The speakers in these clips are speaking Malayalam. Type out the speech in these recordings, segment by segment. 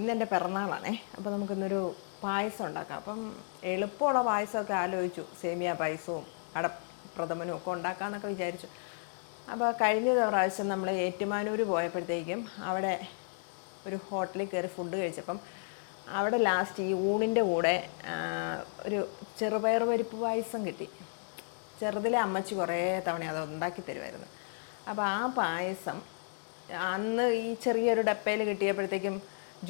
ഇന്നെൻ്റെ പിറന്നാളാണേ. അപ്പോൾ നമുക്കിന്നൊരു പായസം ഉണ്ടാക്കാം. അപ്പം എളുപ്പമുള്ള പായസമൊക്കെ ആലോചിച്ചു. സേമിയ പായസവും അടപ്രഥമനും ഒക്കെ ഉണ്ടാക്കാമെന്നൊക്കെ വിചാരിച്ചു. അപ്പോൾ കഴിഞ്ഞ പ്രാവശ്യം നമ്മൾ ഏറ്റുമാനൂർ പോയപ്പോഴത്തേക്കും അവിടെ ഒരു ഹോട്ടലിൽ കയറി ഫുഡ് കഴിച്ചപ്പം അവിടെ ലാസ്റ്റ് ഈ ഊണിൻ്റെ കൂടെ ഒരു ചെറുപയർ പരിപ്പ് പായസം കിട്ടി. ചെറുതിലെ അമ്മച്ചി കുറേ തവണ അത് ഉണ്ടാക്കി തരുമായിരുന്നു. അപ്പോൾ ആ പായസം അന്ന് ഈ ചെറിയൊരു ഡപ്പയിൽ കിട്ടിയപ്പോഴത്തേക്കും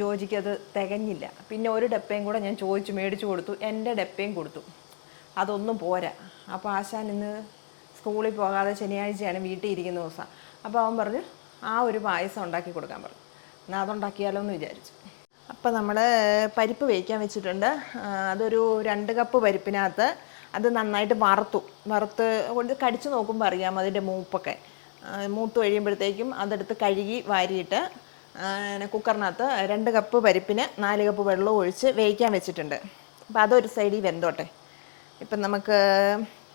ജോജിക്ക് അത് തികഞ്ഞില്ല. പിന്നെ ഒരു ഡപ്പയും കൂടെ ഞാൻ ചോദിച്ചു മേടിച്ചു കൊടുത്തു. എൻ്റെ ഡപ്പയും കൊടുത്തു. അതൊന്നും പോരാ. അപ്പോൾ ആശാൻ ഇന്ന് സ്കൂളിൽ പോകാതെ ശനിയാഴ്ചയാണ് വീട്ടിൽ ഇരിക്കുന്ന ദിവസം. അപ്പോൾ അവൻ പറഞ്ഞു ആ ഒരു പായസം ഉണ്ടാക്കി കൊടുക്കാൻ പറഞ്ഞു. എന്നാൽ അതുണ്ടാക്കിയാലോ എന്ന് വിചാരിച്ചു. അപ്പോൾ നമ്മൾ പരിപ്പ് വേവിക്കാൻ വെച്ചിട്ടുണ്ട്. അതൊരു 2 കപ്പ് പരിപ്പിനകത്ത് അത് നന്നായിട്ട് വറുത്ത് കൊണ്ട് കടിച്ചു നോക്കുമ്പോൾ അറിയാം അതിൻ്റെ മൂപ്പൊക്കെ. മൂത്ത് കഴിയുമ്പോഴത്തേക്കും അതെടുത്ത് കഴുകി വാരിയിട്ട് കുക്കറിനകത്ത് 2 കപ്പ് പരിപ്പിന് 4 കപ്പ് വെള്ളം ഒഴിച്ച് വേവിക്കാൻ വെച്ചിട്ടുണ്ട്. അപ്പോൾ അതൊരു സൈഡിൽ വെന്തോട്ടെ. ഇപ്പം നമുക്ക്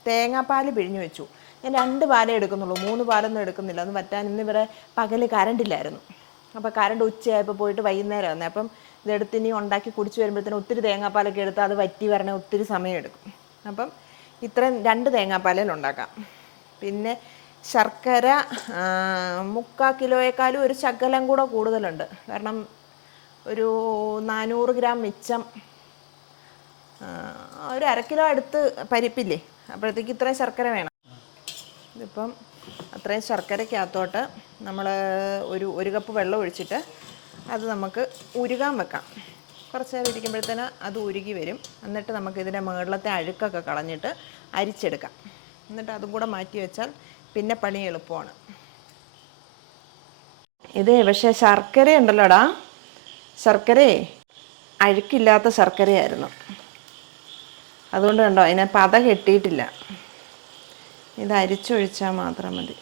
തേങ്ങാപ്പാൽ പിഴിഞ്ഞു വെച്ചു. ഞാൻ 2 പാലേ എടുക്കുന്നുള്ളൂ, 3 പാലൊന്നും എടുക്കുന്നില്ല. അത് വറ്റാൻ ഇന്നിവിടെ പകൽ കറണ്ടില്ലായിരുന്നു. അപ്പോൾ കറണ്ട് ഉച്ചയായപ്പോൾ പോയിട്ട് വൈകുന്നേരം വന്നേ. അപ്പം ഇതെടുത്ത് ഇനി ഉണ്ടാക്കി കുടിച്ച് വരുമ്പോഴത്തേനും ഒത്തിരി തേങ്ങാപ്പാലൊക്കെ എടുത്ത് അത് വറ്റി വരണേ ഒത്തിരി സമയം എടുക്കും. അപ്പം ഇത്രയും 2 തേങ്ങാപ്പാലിൽ ഉണ്ടാക്കാം. പിന്നെ ശർക്കര 3/4 കിലോയേക്കാളും ഒരു ശകലം കൂടെ കൂടുതലുണ്ട്. കാരണം ഒരു 400 ഗ്രാം മിച്ചം, ഒരു 1/2 കിലോ അടുത്ത് പരിപ്പില്ലേ, അപ്പോഴത്തേക്ക് ഇത്രയും ശർക്കര വേണം. ഇതിപ്പം അത്രയും ശർക്കരയ്ക്കകത്തോട്ട് നമ്മൾ ഒരു കപ്പ് വെള്ളം ഒഴിച്ചിട്ട് അത് നമുക്ക് ഉരുകാൻ വെക്കാം. കുറച്ച് നേരം ഇരിക്കുമ്പോഴത്തേന് അത് ഉരുകി വരും. എന്നിട്ട് നമുക്ക് ഇതിൻ്റെ മുകളിലത്തെ അഴുക്കൊക്കെ കളഞ്ഞിട്ട് അരിച്ചെടുക്കാം. എന്നിട്ട് അതും കൂടെ മാറ്റി വെച്ചാൽ പിന്നെ പണി എളുപ്പമാണ്. ഇതേ പക്ഷേ ശർക്കര ഉണ്ടല്ലോടാ, ശർക്കരയെ അഴുക്കില്ലാത്ത ശർക്കരയായിരുന്നു. അതുകൊണ്ട് കണ്ടോ അതിനെ പത കെട്ടിയിട്ടില്ല. ഇത് അരിച്ചൊഴിച്ചാൽ മാത്രം മതി.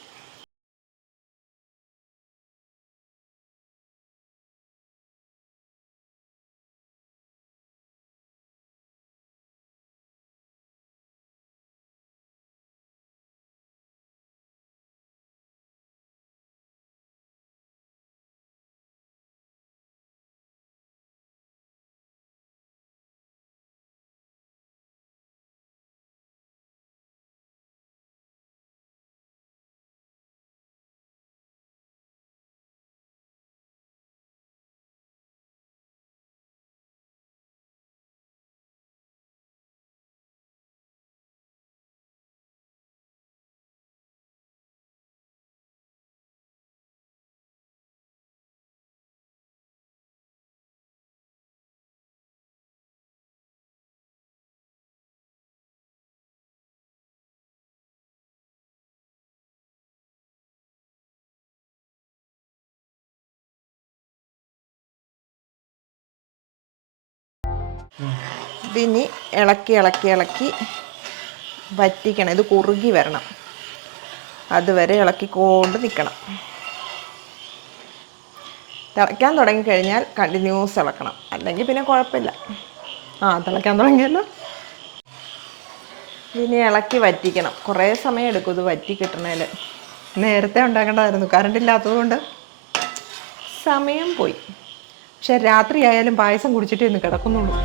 ഇതിനി ഇളക്കി വറ്റിക്കണം. ഇത് കുറുകി വരണം, അതുവരെ ഇളക്കിക്കൊണ്ട് നിൽക്കണം. തിളയ്ക്കാൻ തുടങ്ങിക്കഴിഞ്ഞാൽ കണ്ടിന്യൂസ് ഇളക്കണം, അല്ലെങ്കിൽ പിന്നെ കുഴപ്പമില്ല. തിളയ്ക്കാൻ തുടങ്ങിയല്ലോ. ഇതിനി ഇളക്കി വറ്റിക്കണം. കുറേ സമയം എടുക്കും ഇത് വറ്റി കിട്ടണേൽ. നേരത്തെ ഉണ്ടാക്കേണ്ടതായിരുന്നു, കറണ്ട് ഇല്ലാത്തത് കൊണ്ട് സമയം പോയി. പക്ഷെ രാത്രി ആയാലും പായസം കുടിച്ചിട്ടേ ഇന്ന് കിടക്കുന്നുള്ളൂ.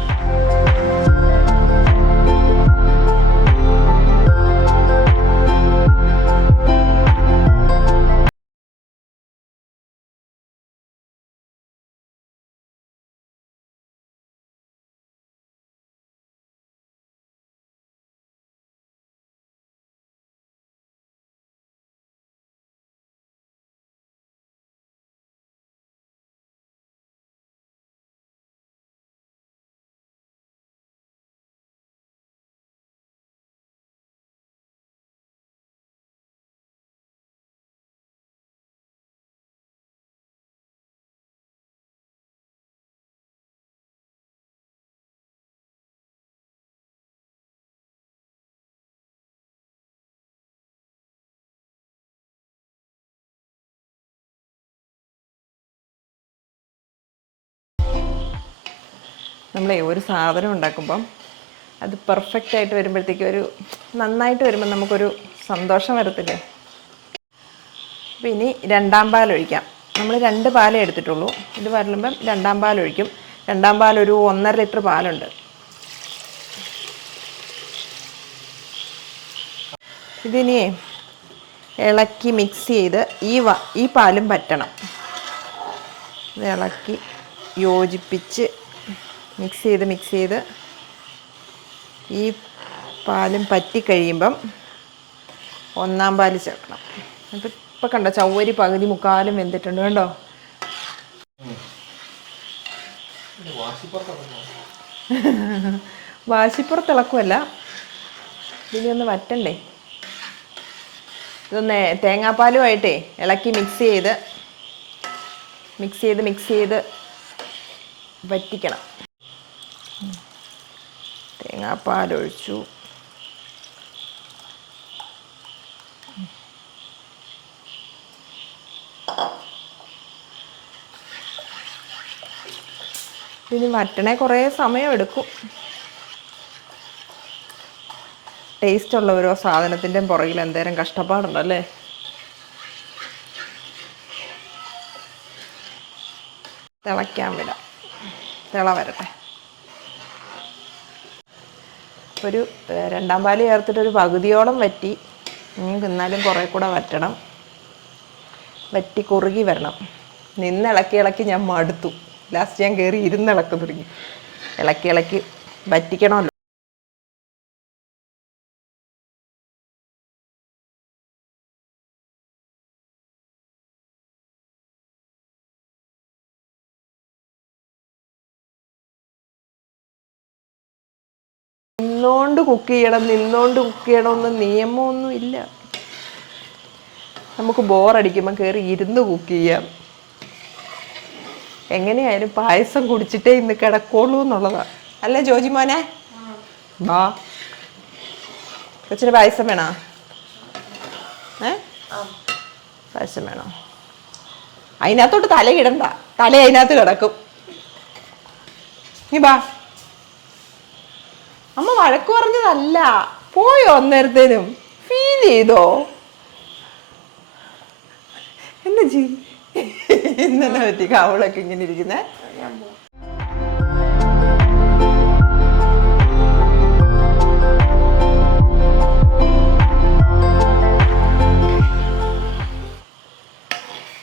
നമ്മളെ ഒരു സാധനം ഉണ്ടാക്കുമ്പം അത് പെർഫെക്റ്റായിട്ട് വരുമ്പോഴത്തേക്കും ഒരു നന്നായിട്ട് വരുമ്പോൾ നമുക്കൊരു സന്തോഷം വരത്തില്ലേ. അപ്പോൾ ഇനി 2ാം പാലൊഴിക്കാം. നമ്മൾ 2 പാലേ എടുത്തിട്ടുള്ളൂ. ഇത് വരുമ്പം രണ്ടാം പാലൊഴിക്കും. രണ്ടാം പാലൊരു 1.5 ലിറ്റർ പാലുണ്ട്. ഇതിനെ ഇളക്കി മിക്സ് ചെയ്ത് ഈ പാലും പറ്റണം. ഇത് ഇളക്കി യോജിപ്പിച്ച് മിക്സ് ചെയ്ത് ഈ പാലും പറ്റിക്കഴിയുമ്പം ഒന്നാം പാല് ചേർക്കണം. ഇപ്പം കണ്ടോ, ചവ്വരി പകുതി മുക്കാലും വെന്തിട്ടുണ്ട്. കണ്ടോ? വാശിപ്പുറത്ത് ഇളക്കുമല്ല, ഇതിനൊന്ന് വറ്റണ്ടേ. ഇതൊന്ന് തേങ്ങാപ്പാലുമായിട്ടേ ഇളക്കി മിക്സ് ചെയ്ത് വറ്റിക്കണം. തേങ്ങാപ്പാലൊഴിച്ചു. ഇനി വറ്റണേ കുറേ സമയമെടുക്കും. ടേസ്റ്റുള്ള ഓരോ സാധനത്തിൻ്റെയും പുറകിൽ എന്തേരം കഷ്ടപ്പാടുണ്ടല്ലേ. തിളയ്ക്കാൻ വിടാം, തിള വരട്ടെ. ഒരു രണ്ടാം പാല് ചേർത്തിട്ടൊരു പകുതിയോളം വറ്റി. എന്നാലും കുറേ കൂടെ വറ്റണം. വറ്റി കുറുകി വരണം. ഇളക്കി ഞാൻ മടുത്തു. ലാസ്റ്റ് ഞാൻ കയറി ഇരുന്നിളക്കം തുടങ്ങി. ഇളക്കി വറ്റിക്കണമല്ലോ. നിന്നോണ്ട് കുക്ക് ചെയ്യണമെന്ന് നിയമമൊന്നും ഇല്ല. നമുക്ക് ബോറടിക്കുമ്പോൾ കയറി ഇരുന്ന് കുക്ക് ചെയ്യാം. എങ്ങനെയായാലും പായസം കുടിച്ചിട്ടേ ഇന്ന് കിടക്കുള്ളൂ എന്നുള്ളതാണ്. അല്ലേ ജോജി മോനെ? വാ, കൊച്ചിന് പായസം വേണോ? പായസം വേണോ? അതിനകത്തോട്ട് തലയിടണ്ട, തല അതിനകത്ത് കിടക്കും. നീ ബാ. അമ്മ വഴക്ക് പറഞ്ഞതല്ല, പോയോ അന്നേരത്തേനും? ഫീൽ ചെയ്തോ? എന്താ ഇന്നെ പറ്റി കാവളൊക്കെ ഇങ്ങനെ ഇരിക്കുന്നേ?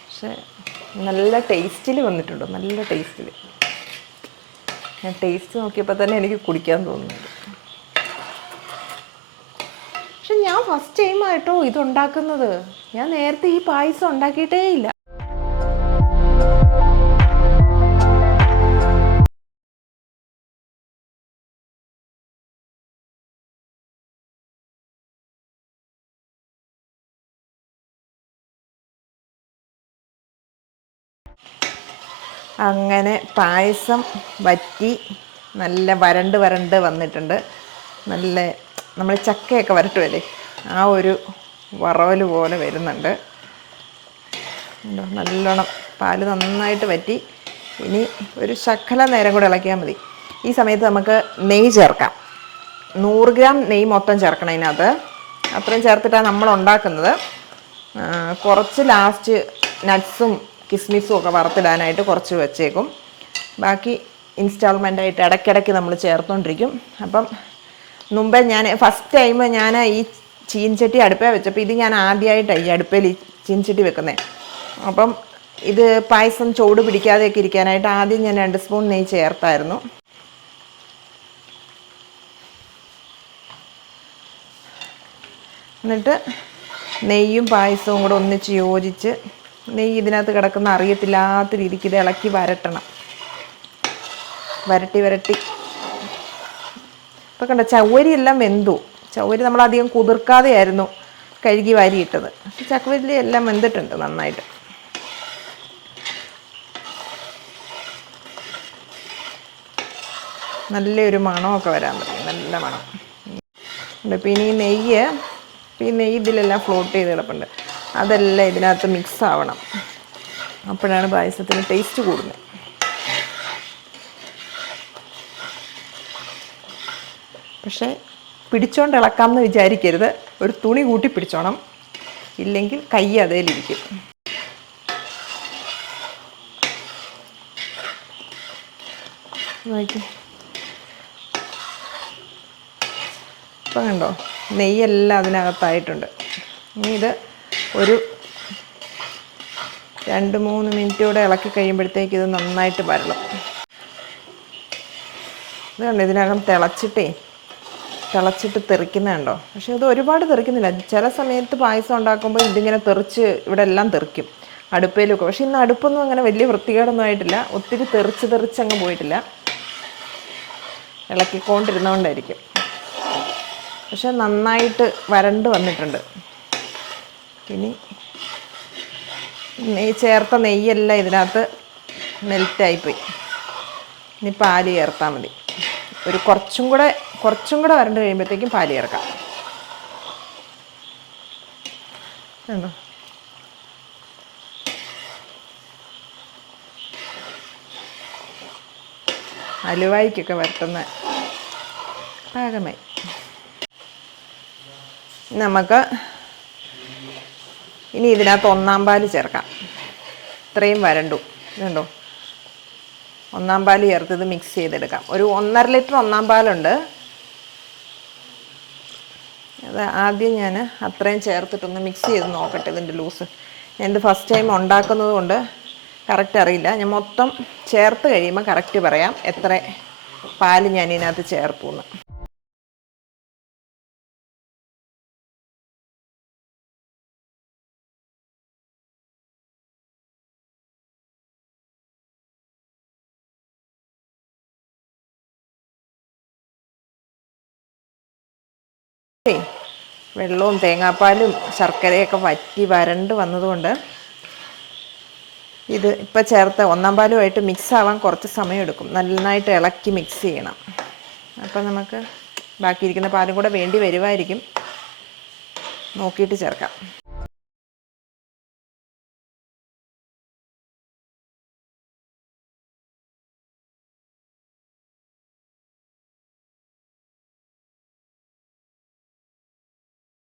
പക്ഷെ നല്ല ടേസ്റ്റിൽ വന്നിട്ടുണ്ട്, നല്ല ടേസ്റ്റിൽ. ഞാൻ ടേസ്റ്റ് നോക്കിയപ്പോൾ തന്നെ എനിക്ക് കുടിക്കാൻ തോന്നുന്നുണ്ട്. പക്ഷെ ഞാൻ ഫസ്റ്റ് ടൈമായിട്ടോ ഇതുണ്ടാക്കുന്നത്. ഞാൻ നേരത്തെ ഈ പായസം ഉണ്ടാക്കിയിട്ടേ ഇല്ല. അങ്ങനെ പായസം വറ്റി നല്ല വരണ്ട് വന്നിട്ടുണ്ട്. നല്ല നമ്മൾ ചക്കയൊക്കെ വരട്ടുമല്ലേ, ആ ഒരു വറവൽ പോലെ വരുന്നുണ്ട്. നല്ലോണം പാല് നന്നായിട്ട് വറ്റി. ഇനി ഒരു ശകല നേരം കൂടെ ഇളക്കിയാൽ മതി. ഈ സമയത്ത് നമുക്ക് നെയ്യ് ചേർക്കാം. 100 ഗ്രാം നെയ്യ് മൊത്തം ചേർക്കണം ഇതിനകത്ത്. അത്രയും ചേർത്തിട്ടാണ് നമ്മൾ ഉണ്ടാക്കുന്നത്. കുറച്ച് ലാസ്റ്റ് നട്ട്സും കിസ്മിസും ഒക്കെ വറുത്തിടാനായിട്ട് കുറച്ച് വെച്ചേക്കും. ബാക്കി ഇൻസ്റ്റാൾമെൻ്റായിട്ട് ഇടയ്ക്കിടയ്ക്ക് നമ്മൾ ചേർത്തുകൊണ്ടിരിക്കും. അപ്പം മുമ്പേ ഞാൻ ഫസ്റ്റ് ടൈം ഞാൻ ഈ ചീൻചട്ടി അടുപ്പേ വെച്ചപ്പോൾ ഇത് ഞാൻ ആദ്യമായിട്ടാണ് ഈ അടുപ്പയിൽ ഈ ചീൻചട്ടി വെക്കുന്നത്. അപ്പം ഇത് പായസം ചൂട് പിടിക്കാതെയൊക്കെ ഇരിക്കാനായിട്ട് ആദ്യം ഞാൻ 2 സ്പൂൺ നെയ്യ് ചേർത്തായിരുന്നു. എന്നിട്ട് നെയ്യും പായസവും കൂടെ ഒന്നിച്ച് യോജിച്ച്, നെയ്യ് ഇതിനകത്ത് കിടക്കുന്ന അറിയത്തില്ലാത്ത രീതിക്ക് ഇത് ഇളക്കി വരട്ടണം. വരട്ടി ഇപ്പം കണ്ട ചവ്വരി എല്ലാം വെന്തു. ചവ്വരി നമ്മളധികം കുതിർക്കാതെയായിരുന്നു കഴുകി വാരിയിട്ടത്. പക്ഷെ ചവ്വരി എല്ലാം വെന്തിട്ടുണ്ട് നന്നായിട്ട്. നല്ലൊരു മണമൊക്കെ വരാൻ തുടങ്ങി, നല്ല മണം. പിന്നെ ഈ നെയ്യ് ഇതിലെല്ലാം ഫ്ലോട്ട് ചെയ്ത് കിടപ്പുണ്ട്. അതെല്ലാം ഇതിനകത്ത് മിക്സ് ആവണം. അപ്പോഴാണ് പായസത്തിന് ടേസ്റ്റ് കൂടുന്നത്. പക്ഷേ പിടിച്ചോണ്ട് ഇളക്കാമെന്ന് വിചാരിക്കരുത്. ഒരു തുണി കൂട്ടി പിടിച്ചോണം, ഇല്ലെങ്കിൽ കൈ അതേലിരിക്കും. നോക്കി ഇപ്പം കണ്ടോ, നെയ്യെല്ലാം അതിനകത്തായിട്ടുണ്ട്. ഇനി ഇത് ഒരു 2-3 മിനിറ്റ് കൂടെ ഇളക്കി കഴിയുമ്പോഴത്തേക്ക് ഇത് നന്നായിട്ട് വരളും. ഇത് കണ്ടോ, ഇതിനകം തിളച്ചിട്ട് തെറിക്കുന്നുണ്ടോ? പക്ഷെ അത് ഒരുപാട് തെറിക്കുന്നില്ല. ചില സമയത്ത് പായസം ഉണ്ടാക്കുമ്പോൾ ഇതിങ്ങനെ തെറിച്ച് ഇവിടെ എല്ലാം തെറിക്കും അടുപ്പയിലൊക്കെ. പക്ഷെ ഇന്ന് അടുപ്പൊന്നും അങ്ങനെ വലിയ വൃത്തികേടൊന്നും ആയിട്ടില്ല. ഒത്തിരി തെറിച്ചങ്ങ് പോയിട്ടില്ല. ഇളക്കിക്കൊണ്ടിരുന്നതുകൊണ്ടായിരിക്കും. പക്ഷെ നന്നായിട്ട് വരണ്ട് വന്നിട്ടുണ്ട്. ഇനി ചേർത്ത നെയ്യെല്ലാം ഇതിനകത്ത് മെൽറ്റായിപ്പോയി. ഇനി പാല് ചേർത്താൽ മതി. ഒരു കുറച്ചും കൂടെ വരണ്ട് കഴിയുമ്പോഴത്തേക്കും പാല് ചേർക്കാം. കണ്ടോ, അലുവായിക്കൊക്കെ വരട്ടുന്ന പാകമായി. നമുക്ക് ഇനി ഇതിനകത്ത് 1-ാം പാല് ചേർക്കാം. ഇത്രയും വരണ്ടു കണ്ടോ, 1-ാം പാല് ചേർത്ത് ഇത് മിക്സ് ചെയ്തെടുക്കാം. ഒരു 1.5 ലിറ്റർ 1-ാം പാലുണ്ട്. അത് ആദ്യം ഞാൻ അത്രയും ചേർത്തിട്ടൊന്ന് മിക്സ് ചെയ്ത് നോക്കട്ടെ ഇതിൻ്റെ ലൂസ്. ഞാനിത് ഫസ്റ്റ് ടൈം ഉണ്ടാക്കുന്നത് കൊണ്ട് കറക്റ്റ് അറിയില്ല. ഞാൻ മൊത്തം ചേർത്ത് കഴിയുമ്പോൾ കറക്റ്റ് പറയാം എത്ര പാല് ഞാൻ ഇതിനകത്ത് ചേർത്തു എന്ന്. വെള്ളവും തേങ്ങാപ്പാലും ശർക്കരയൊക്കെ വറ്റി വരണ്ട് വന്നതുകൊണ്ട് ഇത് ഇപ്പം ചേർത്ത് 1-ാം പാലുമായിട്ട് മിക്സ് ആവാൻ കുറച്ച് സമയം എടുക്കും. നന്നായിട്ട് ഇളക്കി മിക്സ് ചെയ്യണം. അപ്പം നമുക്ക് ബാക്കിയിരിക്കുന്ന പാലും കൂടെ വേണ്ടി വരുമായിരിക്കും. നോക്കിയിട്ട് ചേർക്കാം.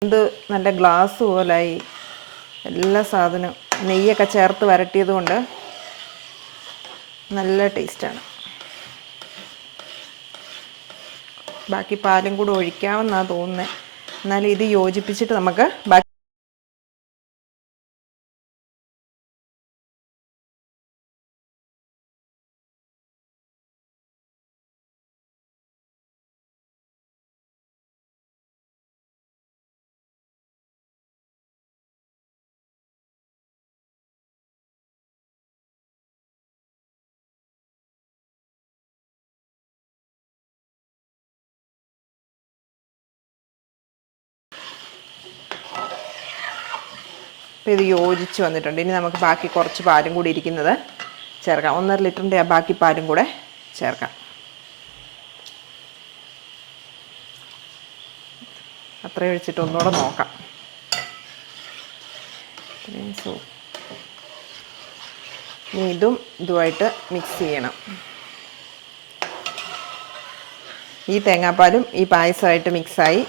ഇത് നല്ല ഗ്ലാസ് പോലായി. എല്ലാ സാധനവും നെയ്യൊക്കെ ചേർത്ത് വരട്ടിയത് കൊണ്ട് നല്ല ടേസ്റ്റാണ്. ബാക്കി പാലും കൂടെ ഒഴിക്കാമെന്നാണ് തോന്നുന്നത്. എന്നാലും ഇത് യോജിപ്പിച്ചിട്ട് നമുക്ക് ബാക്കി അപ്പോൾ ഇത് യോജിച്ച് വന്നിട്ടുണ്ട്. ഇനി നമുക്ക് ബാക്കി കുറച്ച് പാലും കൂടി ഇരിക്കുന്നത് ചേർക്കാം. 1.5 ലിറ്ററിൻ്റെ ആ ബാക്കി പാലും കൂടെ ചേർക്കാം. അത്രയും ഒഴിച്ചിട്ട് ഒന്നുകൂടെ നോക്കാം. ഇനി ഇതുമായിട്ട് മിക്സ് ചെയ്യണം. ഈ തേങ്ങാപ്പാലും ഈ പായസമായിട്ട് മിക്സായി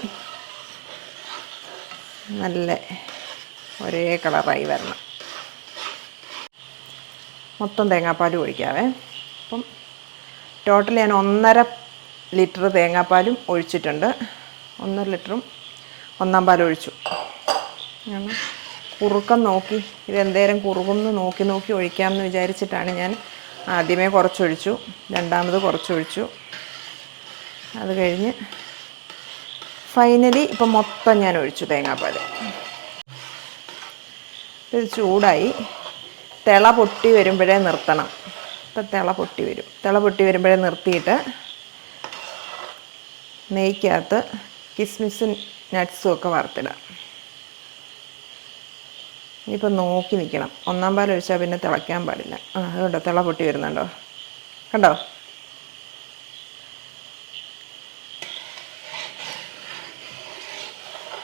നല്ല ഒരേ കളറായി വരണം. മൊത്തം തേങ്ങാപ്പാലും ഒഴിക്കാവേ. അപ്പം ടോട്ടൽ ഞാൻ 1.5 ലിറ്റർ തേങ്ങാപ്പാലും ഒഴിച്ചിട്ടുണ്ട്. 1.5 ലിറ്ററും 1-ാം പാലും ഒഴിച്ചു. കുറുക്കം നോക്കി ഇതെന്തേരം കുറുകുമെന്ന് നോക്കി ഒഴിക്കാമെന്ന് വിചാരിച്ചിട്ടാണ് ഞാൻ ആദ്യമേ കുറച്ചൊഴിച്ചു, രണ്ടാമത് കുറച്ചൊഴിച്ചു. അത് കഴിഞ്ഞ് ഫൈനലി ഇപ്പം മൊത്തം ഞാൻ ഒഴിച്ചു തേങ്ങാപ്പാൽ. ഇത് ചൂടായി തിള പൊട്ടി വരുമ്പോഴേ നിർത്തണം. ഇപ്പം തിള പൊട്ടി വരുമ്പോഴേ നിർത്തിയിട്ട് നെയ്ക്കകത്ത് കിസ്മിസും നട്ട്സും ഒക്കെ വറുത്തിടാം. ഇനിയിപ്പോൾ നോക്കി നിൽക്കണം. 1-ാം പാൽ ഒഴിച്ചാൽ പിന്നെ തിളയ്ക്കാൻ പാടില്ല. അതുകൊണ്ടോ തിള പൊട്ടി വരുന്നുണ്ടോ, കണ്ടോ?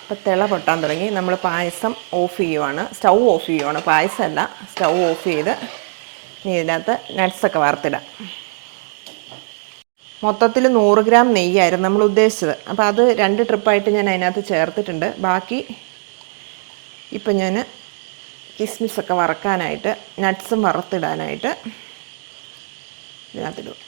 അപ്പോൾ തിള പൊട്ടാൻ തുടങ്ങി. നമ്മൾ പായസം ഓഫ് ചെയ്യുവാണ്, സ്റ്റൗ ഓഫ് ചെയ്യുവാണ്. പായസമല്ല, സ്റ്റൗ ഓഫ് ചെയ്ത് ഇനി ഇതിനകത്ത് നട്ട്സൊക്കെ വറുത്തിടാം. മൊത്തത്തിൽ 100 ഗ്രാം നെയ്യായിരുന്നു നമ്മൾ ഉദ്ദേശിച്ചത്. അപ്പോൾ അത് 2 ട്രിപ്പായിട്ട് ഞാൻ അതിനകത്ത് ചേർത്തിട്ടുണ്ട്. ബാക്കി ഇപ്പം ഞാൻ കിസ്മിസൊക്കെ വറക്കാനായിട്ട് നട്ട്സും വറുത്തിടാനായിട്ട് ഇതിനകത്തിടും.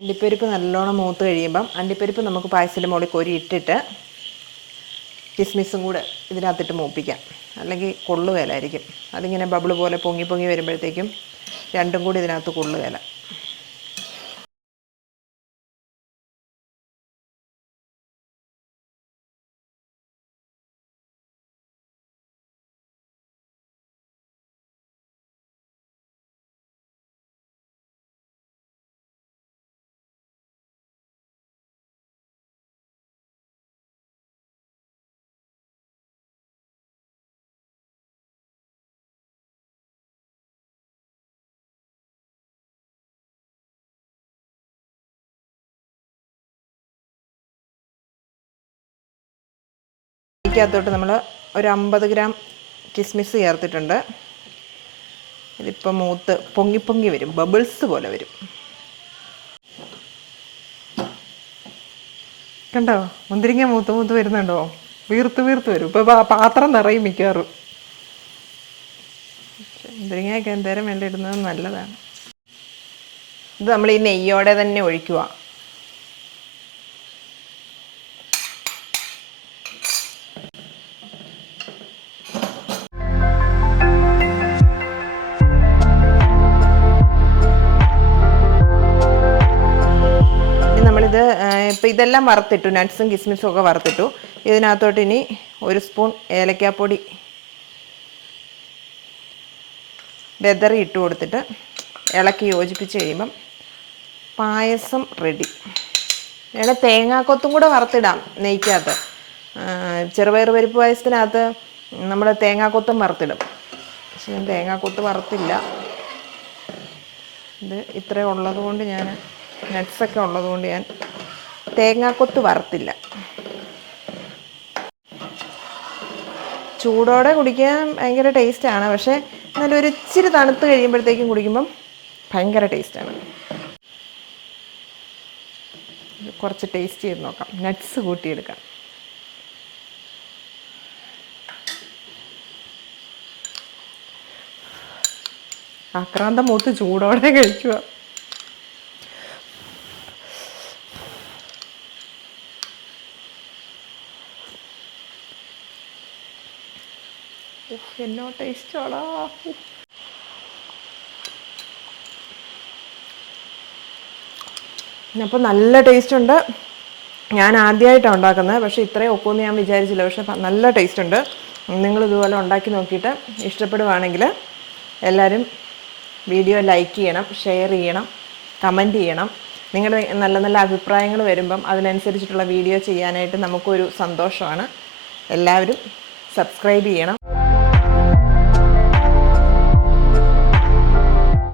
അണ്ടിപ്പരിപ്പ് നല്ലോണം മൂത്ത് കഴിയുമ്പം അണ്ടിപ്പരിപ്പ് നമുക്ക് പായസത്തിൻ്റെ മുകളിൽ കോരി ഇട്ടിട്ട് കിസ്മിസും കൂടെ ഇതിനകത്തിട്ട് മൂപ്പിക്കാം, അല്ലെങ്കിൽ കൊള്ളുകയിലായിരിക്കും. അതിങ്ങനെ ബബിൾ പോലെ പൊങ്ങി പൊങ്ങി വരുമ്പോഴത്തേക്കും രണ്ടും കൂടി ഇതിനകത്ത് കൊള്ളുകയില്ല. ത്തോട്ട് നമ്മൾ ഒരു 50 ഗ്രാം കിസ്മിസ് ചേർത്തിട്ടുണ്ട്. ഇതിപ്പോൾ മൂത്ത് പൊങ്ങി പൊങ്ങി വരും, ബബിൾസ് പോലെ വരും. കണ്ടോ, മുന്തിരിങ്ങ മൂത്ത് മൂത്ത് വരുന്നുണ്ടോ? വീർത്ത് വീർത്ത് വരും. ഇപ്പോൾ പാത്രം നിറയും മിക്കവാറും. മുന്തിരിങ്ങയൊക്കെ എന്തേരം വേണ്ട ഇടുന്നത് നല്ലതാണ്. ഇത് നമ്മൾ ഈ നെയ്യോടെ തന്നെ ഒഴിക്കുക. ഇപ്പോൾ ഇതെല്ലാം വറുത്തിട്ടു, നട്ട്സും കിസ്മിസും ഒക്കെ വറുത്തിട്ടു. ഇതിനകത്തോട്ട് ഇനി 1 സ്പൂൺ ഏലക്കാപ്പൊടി വെതറി ഇട്ട് കൊടുത്തിട്ട് ഇളക്കി യോജിപ്പിച്ച് കഴിയുമ്പം പായസം റെഡി. വേണേൽ തേങ്ങാക്കൊത്തും കൂടെ വറുത്തിടാം നെയ്ക്കകത്ത്. ചെറുപയർ പരിപ്പ് പായസത്തിനകത്ത് നമ്മൾ തേങ്ങാക്കൊത്തും വറുത്തിടും. പക്ഷെ ഞാൻ തേങ്ങാക്കൊത്ത് വറുത്തില്ല. ഇത് ഇത്രയും ഉള്ളത് കൊണ്ട് ഞാൻ നട്ട്സൊക്കെ ഉള്ളത് കൊണ്ട് ഞാൻ തേങ്ങാക്കൊത്ത് വറുത്തില്ല. ചൂടോടെ കുടിക്കാൻ ഭയങ്കര ടേസ്റ്റാണ്. പക്ഷേ എന്നാലും ഒരു ഇച്ചിരി തണുത്ത് കഴിയുമ്പോഴത്തേക്കും കുടിക്കുമ്പം ഭയങ്കര ടേസ്റ്റാണ്. കുറച്ച് ടേസ്റ്റ് ചെയ്ത് നോക്കാം. നട്ട്സ് കൂട്ടിയെടുക്കാം. ആക്രാന്തം മൂത്ത് ചൂടോടെ കഴിക്കുക. എന്നോ ടേസ്റ്റാടാ. അപ്പോൾ നല്ല ടേസ്റ്റ് ഉണ്ട്. ഞാൻ ആദ്യമായിട്ടാണ് ഉണ്ടാക്കുന്നത്, പക്ഷേ ഇത്രയും ഒക്കുമെന്ന് ഞാൻ വിചാരിച്ചില്ല. പക്ഷെ നല്ല ടേസ്റ്റ് ഉണ്ട്. നിങ്ങൾ ഇതുപോലെ ഉണ്ടാക്കി നോക്കിയിട്ട് ഇഷ്ടപ്പെടുവാണെങ്കിൽ എല്ലാവരും വീഡിയോ ലൈക്ക് ചെയ്യണം, ഷെയർ ചെയ്യണം, കമൻറ്റ് ചെയ്യണം. നിങ്ങളുടെ നല്ല നല്ല അഭിപ്രായങ്ങൾ വരുമ്പം അതിനനുസരിച്ചിട്ടുള്ള വീഡിയോ ചെയ്യാനായിട്ട് നമുക്കൊരു സന്തോഷമാണ്. എല്ലാവരും സബ്സ്ക്രൈബ് ചെയ്യണം.